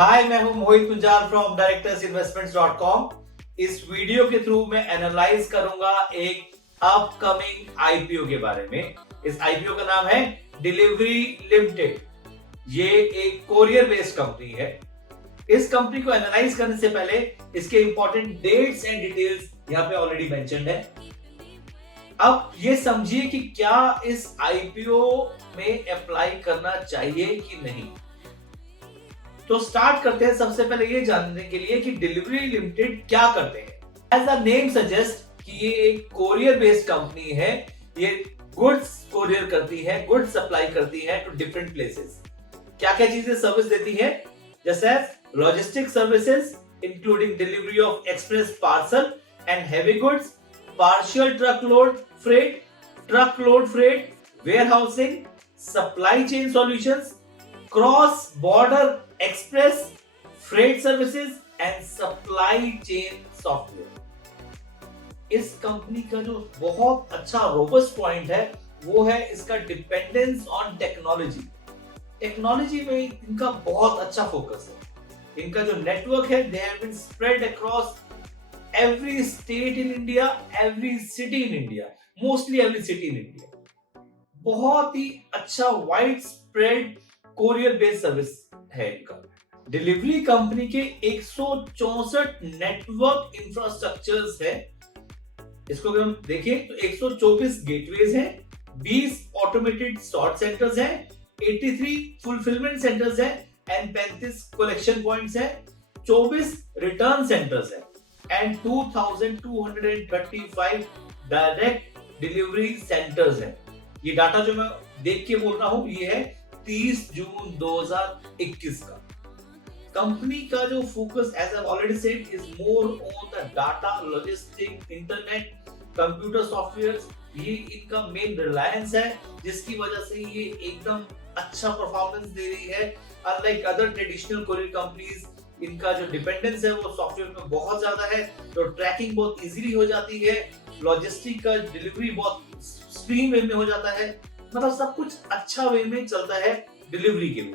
हाय, मैं हूं मोहित Punjal from directorsinvestments.com। इस वीडियो के थ्रू मैं एनालाइज करूंगा एक अपकमिंग आईपीओ के बारे में। इस आईपीओ का नाम है डिलीवरी लिमिटेड। ये एक कोरियर बेस्ड कंपनी है। इस कंपनी को एनालाइज करने से पहले इसके इंपॉर्टेंट डेट्स एंड डिटेल्स यहाँ पे ऑलरेडी मेंशन्ड है। अब ये समझिए कि क्या इस आईपीओ में अप्लाई करना चाहिए कि नहीं। तो स्टार्ट करते हैं सबसे पहले ये जानने के लिए कि डिलीवरी लिमिटेड क्या करते हैं। एज अ नेम सजेस्ट कि ये एक कोरियर बेस्ड कंपनी है। ये गुड्स कोरियर करती है, गुड्स सप्लाई करती है टू डिफरेंट प्लेसेस। क्या क्या चीजें सर्विस देती है, जैसे logistic services including delivery of express parcel and heavy goods, partial truckload freight, warehousing, supply chain solutions, cross border express freight services and supply chain software. इस company का जो बहुत अच्छा रोबस्ट पॉइंट है वो है इसका डिपेंडेंस ऑन टेक्नोलॉजी। टेक्नोलॉजी में इनका बहुत अच्छा फोकस है। इनका जो नेटवर्क है, they have been spread across every state in India, every city in India, mostly every city in India. बहुत ही अच्छा wide spread courier based service है इनका। डिलीवरी कंपनी के 164 नेटवर्क इंफ्रास्ट्रक्चर्स है। इसको अगर हम देखें तो 124 गेटवेज हैं, 20 ऑटोमेटेड सॉर्ट सेंटर्स हैं, 83 फुलफिलमेंट सेंटर्स हैं एंड 35 कलेक्शन पॉइंट्स हैं, 24 रिटर्न सेंटर्स हैं एंड 2235 डायरेक्ट डिलीवरी सेंटर्स हैं। ये डाटा जो मैं देख के बोल रहा हूं ये है 30 जून 2021 का। कंपनी का जो focus, as I already said, is more on the data, logistic, internet, computer software. ये इनका मेन रिलायंस है, जिसकी वजह से ये एकदम अच्छा परफॉर्मेंस दे रही है। Unlike other traditional courier companies, इनका जो डिपेंडेंस है वो सॉफ्टवेयर पे बहुत ज्यादा है, तो ट्रैकिंग बहुत इजीली हो जाती है, लॉजिस्टिक का डिलीवरी बहुत स्ट्रीम वे में हो जाता है, मतलब सब कुछ अच्छा वे में चलता है डिलीवरी के लिए।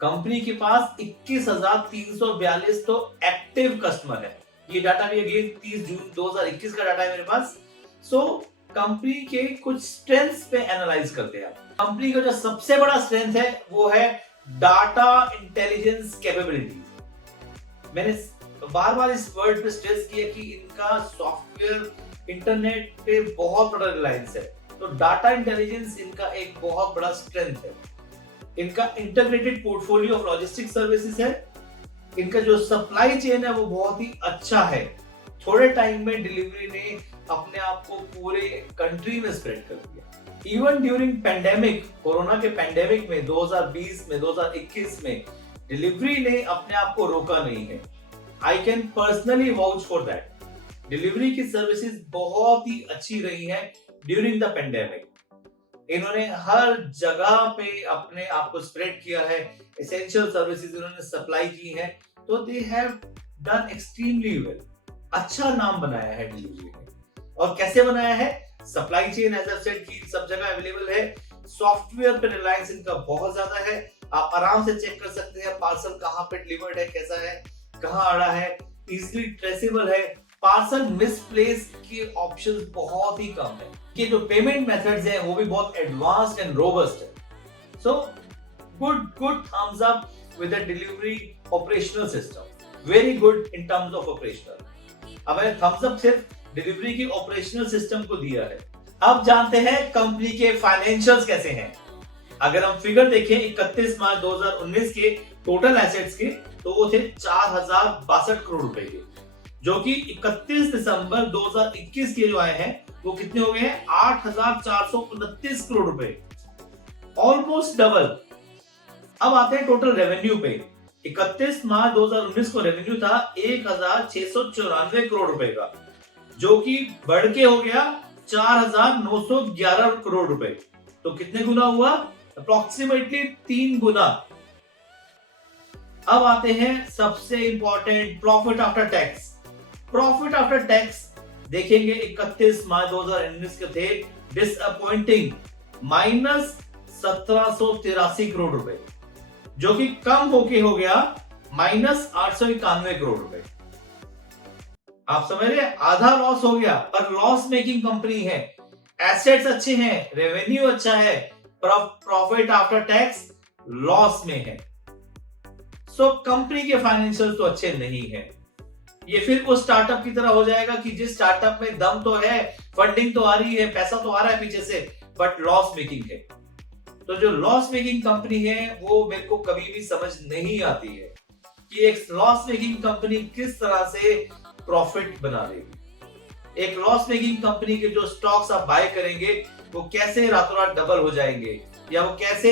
कंपनी के पास 21,342 तो एक्टिव कस्टमर है। ये डाटा भी अगेन 30 जून 2021 का डाटा है मेरे पास। सो कंपनी के कुछ स्ट्रेंथ्स पे एनालाइज करते हैं। कंपनी का जो सबसे बड़ा स्ट्रेंथ है वो है डाटा इंटेलिजेंस कैपेबिलिटी। मैंने बार बार इस वर्ड पे स्ट्रेस किया कि इनका सॉफ्टवेयर इंटरनेट पे बहुत बड़ा रिलायंस है, तो डाटा इंटेलिजेंस इनका एक बहुत बड़ा स्ट्रेंथ है। इनका integrated portfolio of logistic services है। इनका जो सप्लाई चेन है वो बहुत ही अच्छा है। थोड़े टाइम में डिलीवरी ने अपने आप को पूरे कंट्री में स्प्रेड कर दिया। इवन ड्यूरिंग पेंडेमिक, कोरोना के पेंडेमिक में 2020 में 2021 में डिलीवरी ने अपने आप को रोका नहीं है। I can personally vouch for that. Delivery की सर्विसेज बहुत ही अच्छी रही है ड्यूरिंग द पेंडेमिक। इन्होंने हर जगह पे अपने आप को स्प्रेड किया है, एसेंशियल सर्विसेज इन्होंने सप्लाई की है, तो they have done extremely well. अच्छा नाम बनाया है डिलीवरी ने। और कैसे बनाया है? Supply chain, as I said, की सब जगह अवेलेबल है। सॉफ्टवेयर पे रिलायंस इनका बहुत ज्यादा है। आप आराम से चेक कर सकते हैं पार्सल कहां पे डिलीवर्ड है, कैसा है, कहां अड़ा है, इजीली ट्रेसेबल है। पार्सल मिसप्लेस के ऑप्शंस बहुत ही कम है। कि जो पेमेंट मेथड्स हैं वो भी बहुत एडवांस्ड एंड रोबस्ट है। So good thumbs up with the delivery operational system, very good in terms of operational. अब मैंने थम्स अप सिर्फ डिलीवरी की ऑपरेशनल सिस्टम को दिया है। अब जानते हैं कंपनी के फाइनेंशियल्स कैसे हैं। अगर हम फिगर देखें 31 मार्च 2019 के टोटल एसेट्स के, तो वो थे 4062 करोड़ रुपए के, जो कि 31 दिसंबर 2021 के जो आए हैं वो कितने हो गए हैं? 8,429 करोड़ रुपए, ऑलमोस्ट डबल। अब आते हैं टोटल रेवेन्यू पे। 31 मार्च 2019 को रेवेन्यू था 1,694 करोड़ रुपए का, जो कि बढ़ के हो गया 4,911 करोड़ रुपए। तो कितने गुना हुआ? अप्रोक्सीमेटली 3 गुना। अब आते हैं सबसे important, profit after tax. Profit after tax देखेंगे 31 मार्च 2019 के थे डिसअपॉइंटिंग -1783 करोड़ रुपए, जो कि कम होके हो गया माइनस 891 करोड़ रुपए। आप समझ रहे हैं, आधा लॉस हो गया, पर लॉस मेकिंग कंपनी है, एसेट्स अच्छे हैं, रेवेन्यू अच्छा है, प्रॉफिट आफ्टर टैक्स लॉस में है। सो कंपनी के फाइनेंशियल तो अच्छे नहीं है। ये फिर उस स्टार्टअप की तरह हो जाएगा कि जिस स्टार्टअप में दम तो है, फंडिंग तो आ रही है, पैसा तो आ रहा है पीछे से, बट लॉस मेकिंग है। तो जो लॉस मेकिंग कंपनी है वो मेरे को कभी भी समझ नहीं आती है कि एक लॉस मेकिंग कंपनी किस तरह से प्रॉफिट बना देगी। एक लॉस मेकिंग कंपनी के जो स्टॉक्स आप बाय करेंगे वो कैसे रातों रात डबल हो जाएंगे, या वो कैसे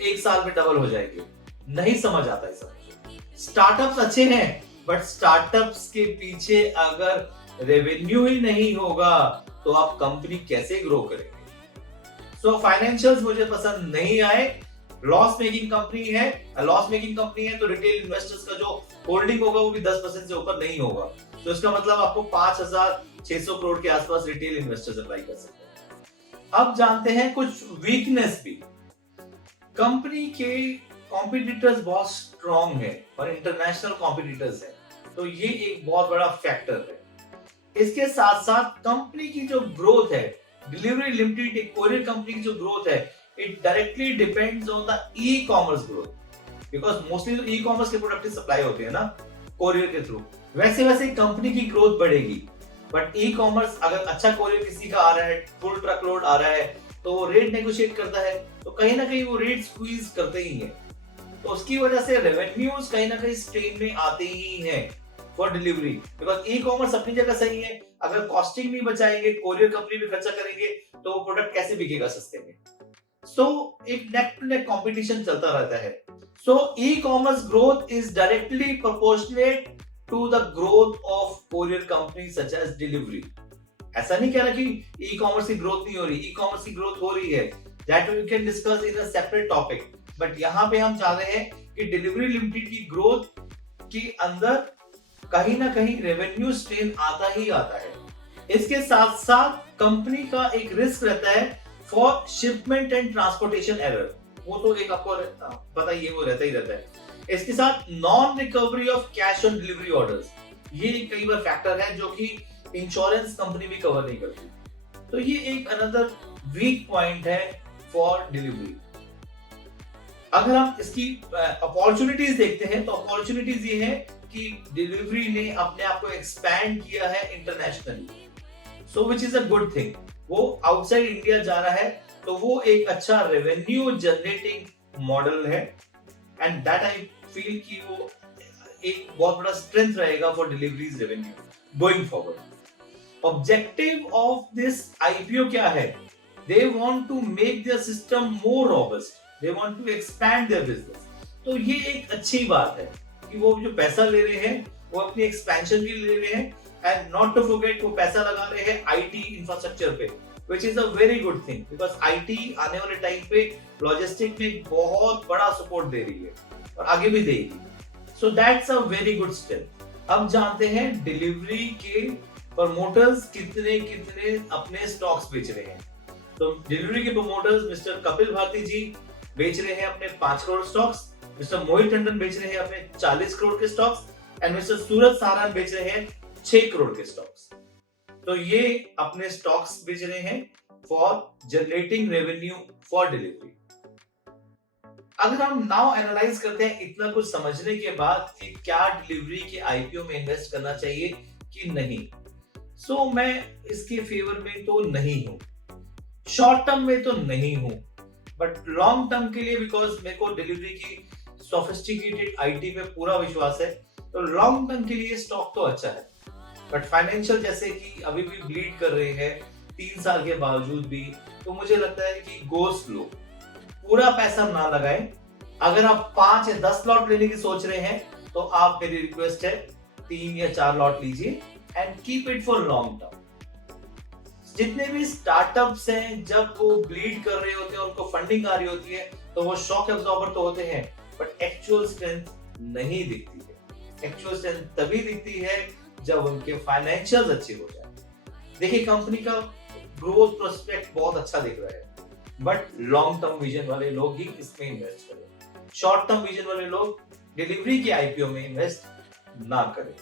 एक साल में डबल हो जाएंगे, नहीं समझ आता है सब। स्टार्टअप्स अच्छे हैं, बट स्टार्टअप्स के पीछे अगर रेवेन्यू ही नहीं होगा तो आप कंपनी कैसे ग्रो करेंगे। सो फाइनेंशियल्स मुझे पसंद नहीं आए। लॉस मेकिंग कंपनी है, लॉस मेकिंग कंपनी है तो रिटेल इन्वेस्टर्स का जो होल्डिंग होगा वो भी 10% से ऊपर नहीं होगा। तो इसका मतलब आपको 5,600 करोड़ के आसपास रिटेल इन्वेस्टर्स अप्लाई कर सकते हैं। अब जानते हैं कुछ वीकनेस भी। कंपनी के कॉम्पिटिटर्स बहुत स्ट्रॉन्ग है और इंटरनेशनल कॉम्पिटिटर्स है, तो ये एक बहुत बड़ा फैक्टर है। इसके साथ साथ कंपनी की जो ग्रोथ है, डिलीवरी लिमिटेड एक कोरियर कंपनी की जो ग्रोथ है, it directly depends on the E commerce growth, because mostly तो ई कॉमर्स के प्रोडक्ट सप्लाई होते हैं ना कोरियर के थ्रू। वैसे वैसे कंपनी की ग्रोथ बढ़ेगी, बट ई कॉमर्स अगर अच्छा कोरियर किसी का आ रहा है, फुल ट्रक लोड आ रहा है, तो वो रेट नेगोशिएट करता है, तो कहीं ना कहीं वो रेट स्क्वीज करते ही है। तो उसकी वजह से रेवेन्यूज कहीं ना कहीं स्ट्रेन में आते ही हैं for delivery, because e commerce अपनी जगह सही है। अगर कॉस्टिंग नहीं बचाएंगे, कोरियर कंपनी भी खर्चा करेंगे, तो वो प्रोडक्ट कैसे बिकेगा सस्ते में। सो एक नेक टू नेक कंपटीशन चलता रहता है। So e commerce growth is directly proportionate to the growth of courier company such as delivery. ऐसा नहीं कह रहा कि ई कॉमर्स की ग्रोथ नहीं हो रही, ई कॉमर्स की ग्रोथ हो रही है, that we can discuss in a separate topic. But यहाँ पे हम चाह रहे हैं कि डिलीवरी लिमिटेड की ग्रोथ के अंदर कहीं ना कहीं रेवेन्यू स्ट्रेन आता ही आता है। इसके साथ साथ कंपनी का एक रिस्क रहता है for shipment and transportation error, वो तो एक आपको पता ही है, वो रहता ही रहता है। इसके साथ non recovery of cash on delivery orders, ये कई बार फैक्टर है जो कि इंश्योरेंस कंपनी भी कवर नहीं करती। तो ये एक अनदर वीक पॉइंट है फॉर डिलीवरी। अगर हम इसकी अपॉर्चुनिटीज देखते हैं तो अपॉर्चुनिटीज ये है कि डिलीवरी ने अपने आप को एक्सपैंड किया है internationally, so which is a good thing. वो आउटसाइड इंडिया जा रहा है, तो वो एक अच्छा रेवेन्यू जनरेटिंग मॉडल है, एंड दैट आई फील कि वो एक बहुत बड़ा स्ट्रेंथ रहेगा for deliveries revenue going forward. Objective of this IPO क्या है? They want to make their system more robust, they want to expand their business. तो ये एक अच्छी बात है कि वो जो पैसा ले रहे हैं वो अपनी एक्सपेंशन के लिए ले रहे हैं, एंड नॉट टू फॉरगेट वो पैसा लगा रहे हैं आईटी इंफ्रास्ट्रक्चर पे, which is a very good thing, because IT आने वाले टाइम पे लॉजिस्टिक में बहुत बड़ा सपोर्ट दे रही है और आगे भी देगी। So that's a very good step. अब जानते हैं डिलीवरी के प्रमोटर्स कितने कितने अपने स्टॉक्स बेच रहे हैं। तो डिलीवरी के प्रमोटर्स मिस्टर कपिल भारती जी बेच रहे हैं अपने 5 करोड़ स्टॉक्स, मिस्टर मोहित टंडन बेच रहे हैं अपने 40 करोड़ के स्टॉक्स, एंड मिस्टर सूरज सारान बेच रहे हैं 6 करोड़ के स्टॉक्स। तो ये अपने स्टॉक्स बेच रहे हैं for generating revenue for delivery. अगर हम नाउ एनालाइज करते हैं इतना कुछ समझने के बाद कि क्या डिलीवरी के आईपीओ में इन्वेस्ट करना चाहिए कि नहीं, सो मैं इसके फेवर में तो नहीं हूं, शॉर्ट टर्म में तो नहीं हूं, बट लॉन्ग टर्म के लिए, बिकॉज मेरे को डिलीवरी की सोफिस्टिकेटेड आईटी पे पूरा विश्वास है, तो लॉन्ग टर्म के लिए स्टॉक तो अच्छा है। बट फाइनेंशियल जैसे कि अभी भी ब्लीड कर रहे हैं 3 साल के बावजूद भी, तो मुझे लगता है कि गो स्लो, पूरा पैसा ना लगाएं। अगर आप 5 या 10 लॉट लेने की सोच रहे हैं तो आप, मेरी रिक्वेस्ट है 3 या 4 लॉट लीजिए and keep it for long term. जितने भी स्टार्टअप्स हैं, जब वो ब्लीड कर रहे होते हैं, उनको फंडिंग आ रही होती है, तो वो शॉक एब्जॉर्बर तो होते हैं, बट एक्चुअल स्ट्रेंथ नहीं दिखती है। एक्चुअल स्ट्रेंथ तभी दिखती है जब उनके फाइनेंशियल्स अच्छे हो जाए। देखिए कंपनी का ग्रोथ प्रोस्पेक्ट बहुत अच्छा दिख रहा है, बट लॉन्ग टर्म विजन वाले लोग ही इसमें इन्वेस्ट करें। शॉर्ट टर्म विजन वाले लोग डिलीवरी के आईपीओ में इन्वेस्ट ना करें।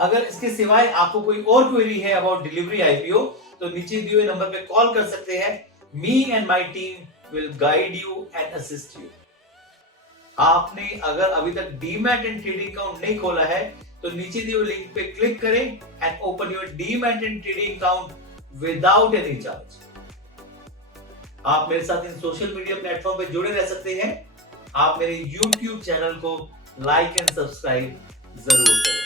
अगर इसके सिवाय आपको कोई और क्वेरी है अबाउट डिलीवरी आईपीओ तो नीचे दिए हुए नंबर पे कॉल कर सकते हैं। Me and my team will guide you and assist you. आपने अगर अभी तक डीमैट एंड ट्रेडिंग अकाउंट नहीं खोला है तो नीचे दिए हुए लिंक पे क्लिक करें and open your demat and trading account without any charge. आप मेरे साथ इन सोशल मीडिया प्लेटफॉर्म पे जुड़े रह सकते हैं। आप मेरे YouTube चैनल को लाइक एंड सब्सक्राइब जरूर करें।